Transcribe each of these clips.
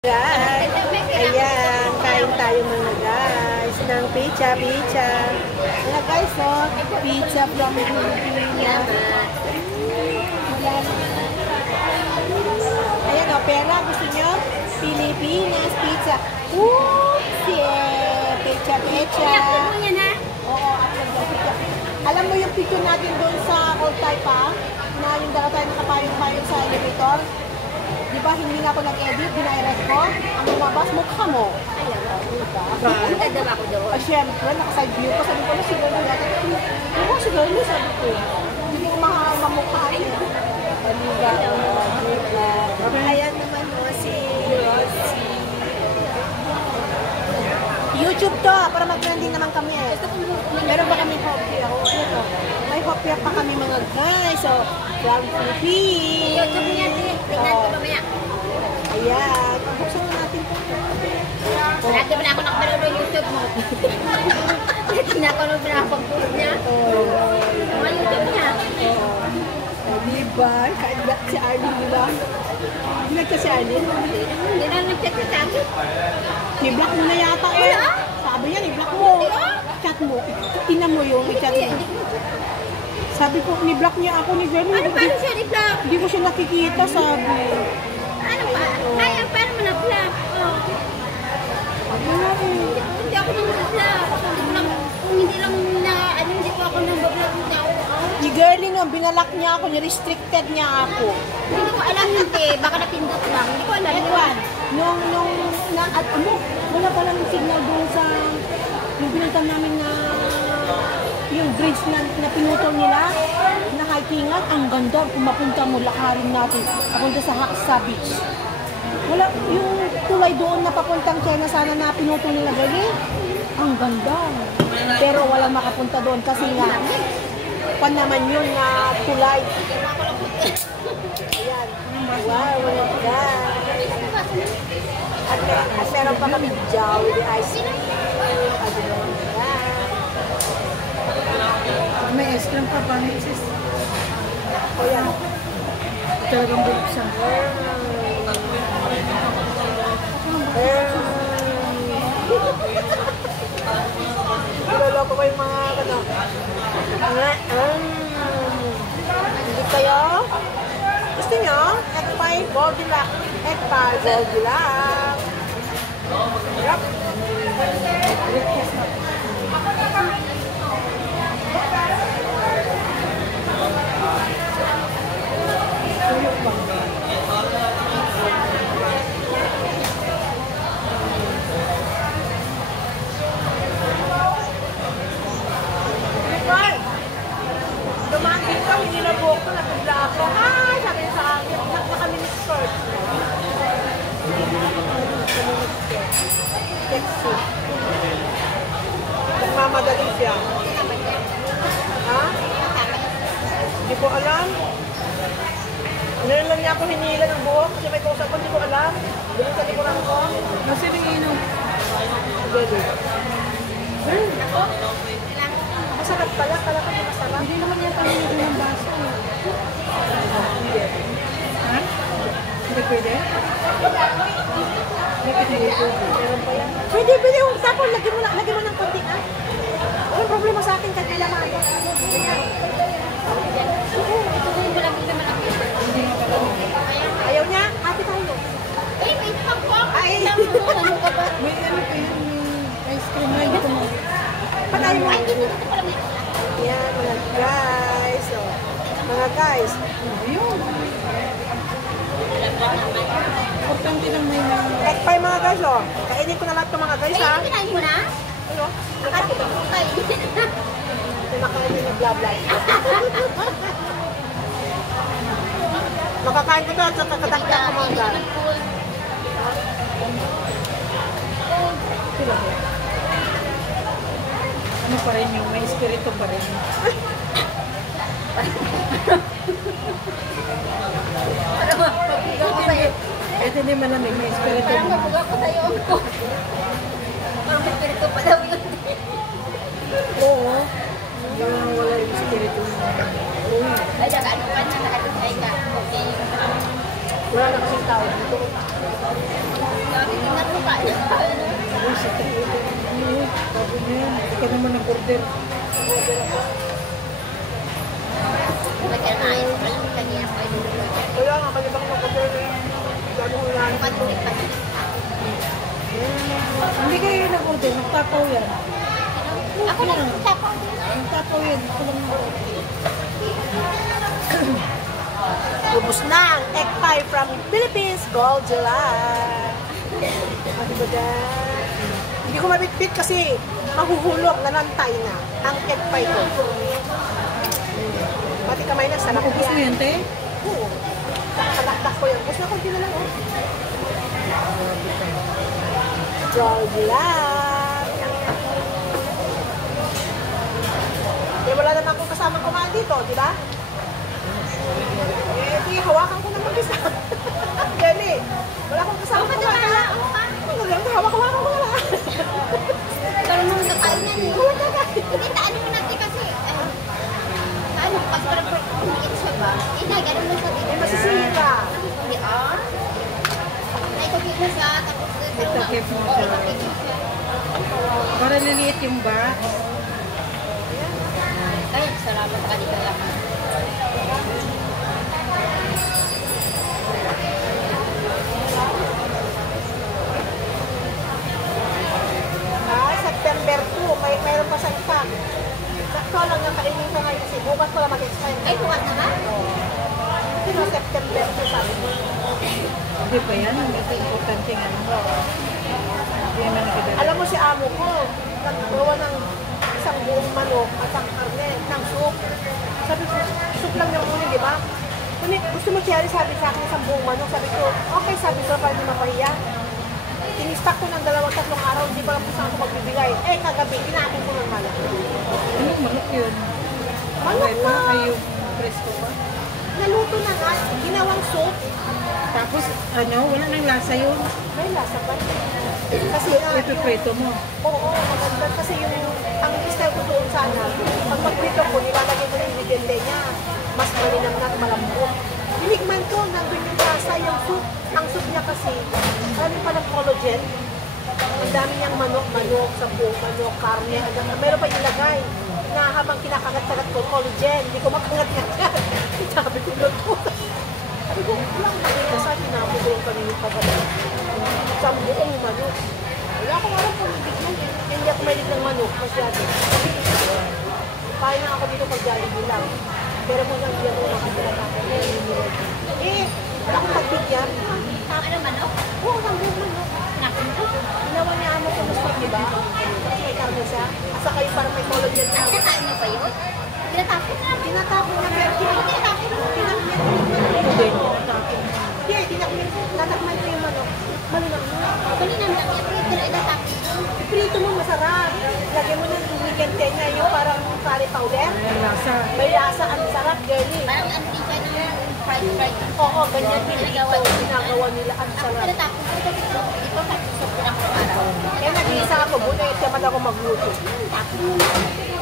Guys, ayan, kain tayo mga guys ng pizza. Mga guys, oh, pizza from Pilipinas. Ayan, oh, pera, gusto nyo? Pilipinas pizza. Pizza. Oo, alam mo yung picture natin doon sa Old Taipa, na yung dala tayo nakapayong-payong sa elevator? Di ba, hindi nga ako nag-edit, dinirect ko. Ang lumabas, mukha mo. Ayan, diba? Ang ganda ba ako doon? Siyempre, naka-side view ko. Sabi ko na, siguro natin. Oo, siguro na, sabi ko. Hindi ko mamukha niya. Paliga. Ayan naman mo, si Rosie. YouTube to, para mag-trending naman kami eh. Meron ba kami hopia? Ito. May hopia pa kami mga guys. So, from Philippines. YouTube niya, tingnan ko mamaya. Ayan. Buksan na natin po. Lagi mo na ako nakapanood ng YouTube mo. Tinapanood na ako pag-post niya. Mga YouTube niya. Diba? Kahit ba si Arlene, diba? Hindi nagka si Arlene? Hindi na nag-chat sa akin. Ni-block mo na yata eh. Sabi niya, ni-block mo. Chat mo. Tinan mo yung i-chat mo. Sabi ko, ni-block niya ako ni Jenny. Ano paano siya ni-block? Hindi ko siya nakikita, sabi. Ano pa? Kaya, paano mo na-block? Ano na eh. Hindi ako nang-block. Kung hindi lang na, hindi ko ako nang-block ng tao. Ni girlie nga, binalak niya ako, ni-restricted niya ako. Hindi ko alam hindi. Baka napindot lang. Hindi ko alam. Ewan, wala palang signal doon sa, yung pinuntan namin na, yung bridge na pinutol nila, na hikingan, ang ganda, kung mapunta mo, lakarin natin, papunta sa beach. Wala, yung tulay doon na papuntang China, sana na pinutol nila ganyan, ang ganda. Pero walang makapunta doon kasi nga, pan naman yun na tulay. Ayan. Wow, wala ka. At meron pa kami jaw with ice cream. May ice cream pa pa, sis. O yan. Talagang buksan. Niloloko ko yung mga ano. Hindi kayo? Gusto nyo? Egg pie, Goldilocks. Egg pie, Goldilocks. Yup. Dumaan dito, hindi na buhok ko, nabigla ako. Ay, sabi niya sa akin, naka-mini skirt. Sexy. Nagmamagaling siya. Ha? Hindi ko alam. Ngayon lang niya ako hinila ng buhok kasi may kausap ko, hindi ko alam. Doon sa likuran ko. Masiling inom. Gano'n. Ako? Masarap pala, pala ka masarap. Hindi naman yan pamilya ng baso. Ha? Hindi pwede? Pwede, yung tapon, lagyan mo ng konti, ha? Walang problema sa akin, kahit kailangan. Ayaw niya? Hati tayo. Ay, may pangko. Ay! Ano ka ba? May ano pa yan, may ice cream na ito mo. Patay mo. Ay, hindi ko pala may Yan, mga guys. So, mga guys. Ayun. Importante lang may na... Egg pie mga guys, oh. Kainin ko na lahat ng mga guys, ha? Ay, kinain mo na? Ano? Akala ko kung kain. Kumakain na bla-bla. Makakain ko to at kakadakdak ko mga guys. Ano pa rin yung may espiritu pa rin. Para mapabuga ko sa'yo. Ito hindi malamig, may espiritu. Parang mabuga ko sa'yo ko. Parang may pirito pa daw yun. Oo. Wala yung espiritu. Ay, naka-ano ka na, naka-try ka. Okay. Wala na kasing tao dito. Tingnan mo kain. Uy, sa tayo. Uy, sabi niya yan. Hindi ka naman nag-order. Magkakain. Alam mo kanina pa yung Wala nga, malibang nag-order na yan. Gano'n ko lang. patuloy pa. Hindi kayo nag-order, nagtataw yan. Ako lang tapos. Nagtataw yan, ako lang nag-order. Ubus na ang egg pie from Philippines, Goldula. Ano ba dyan? Hindi ko mabitbit kasi mahuhulog, nanantay na ang egg pie ko. Pati kamay na, sarap Ubus mo yan. yan, te? Oo. Nakakalakdak ko yan. Ubus na konti na lang. Oh. Goldula. Eh, wala naman akong kasama kumain dito, di ba? Eh, di, hawakan ko na mag-isa. Gani. Wala akong kasama kumain. Ano lang, hawakan ko na lang. Pero nung nakain yan eh. Wala na kain. Hindi, ano mo natin kasi. Ano, kasi parang kumiin siya ba? Hindi, ganun mo sa Eh, dito. masisira. Hindi, Ay, kumiin mo siya, tapos Itakip mo Oo, siya. itakip mo siya. Para liliit yung box. Ay, salamat ka dito lang. September 2, mayroon pa sa ipa. Sakto lang yung kainin ko ngayon kasi bukas ko lang mag-expire. Ay, bukas na ba? Sino September 2 sabi mo? Hindi pa yan. Hindi pa importante nga. Hindi naman nakidala. Alam mo si amo ko, naggawa ng isang buong manok at isang karne, ng soup. Sabi ko, soup lang yung unin, di ba? Kunin, gusto mo Cherry, sabi sa akin isang buong manok. Sabi ko, okay, sabi ko, para hindi mapahiya. Tinistak ko ng 2-3 araw, hindi pa lang po saan ako magbibigay. Eh, kagabi, kinain ko ng manok. Anong manok yun? Manok Okay pa? na! Ay, yung presko pa? Naluto na nga, ginawang soup. Tapos, ano, wala nang lasa yun. May lasa pa. Kasi Ito mo. oo, maganda kasi yung, ang style ko doon sana, pag magprito ko, nilalagay ko yung ingrediente niya. Mas malinam at malambot. Tinikman ko, nandun yung lasa, yung soup. Ang soup niya kasi, ano palang collagen. Ang dami niyang manok, sabong, manok, karne. Meron pa ilagay na habang kinakagat-kagat ko, collagen. Hindi ko makangat-ngat yan. Sabi ko, luto. Sabi ko, walang makita sa akin na ako yung kanina pagkagat. Sa buong manok. Wala akong alam kung ibig yan eh. Hindi ako mahilig ng manok masyado. Kain na ako dito pag Jollibee lang. Pero kung hindi ako nakatira ako, eh, wala akong pagbigyan. Ano manok? Oo, ang buong manok. Nakunto. Ginawa niya amo ko mas di ba? Kasi may karne siya. Asa kayo parang may collagen na. Nakain niyo ba yun? Tinatapon na. Tinatapon niya pero Tinatapon na. Hindi, tinatapon. Hindi, tinatakman ko yung manok. Malinang na. Kanina lang yan. Tinatapon. Prito mo masarap. Lagyan mo ng ingrediente niya yung parang curry powder. Walang lasa. May lasa, ang sarap, girlie. Parang ang tika ng fried. Oo, ganyan din ito. Ginagawa nila, ang Ako sarap. tinatapon ko ito. Ito tapos ko lang sa araw. Kaya nag-iisa ako, bunay, tamad ako magluto. Tapon mo na.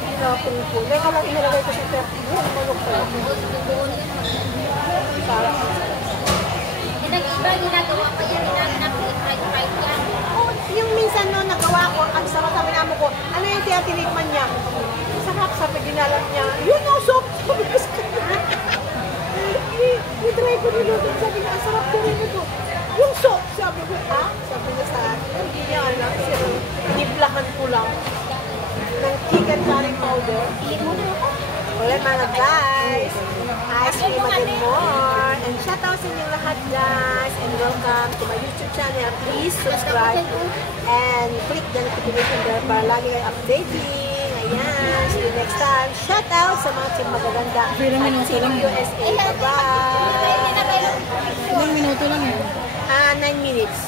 Tinapon ko. Kaya ka lang inalagay ko sa perti. Yung manok ko. Sarap. Iba ginagawa pa yan. Fried yan. Oh, yung minsan no, nagawa ko, ang sarap sabi namin ko, ano yung tinikman niya? Sarap, sabi ginalang niya, yun no, soup! Sabi ko sa kanya. I-try ko niluto, sabi niya, ang sarap ko rin ito. Yung soup, sabi ko, ha? Sabi niya sa akin, hindi niya alam, niplakan ko lang ng chicken curry powder. Wala mga guys, ice cream again more. And shout out sa inyong lahat guys. And welcome to my YouTube channel. Please subscribe and click the notification bell para lagi kayo updating. Ayan, see you next time. Shout out sa mga team magaganda. Ilang minuto Team lang yun. USA. Bye-bye. Ilang minuto lang yun. 9 minutes.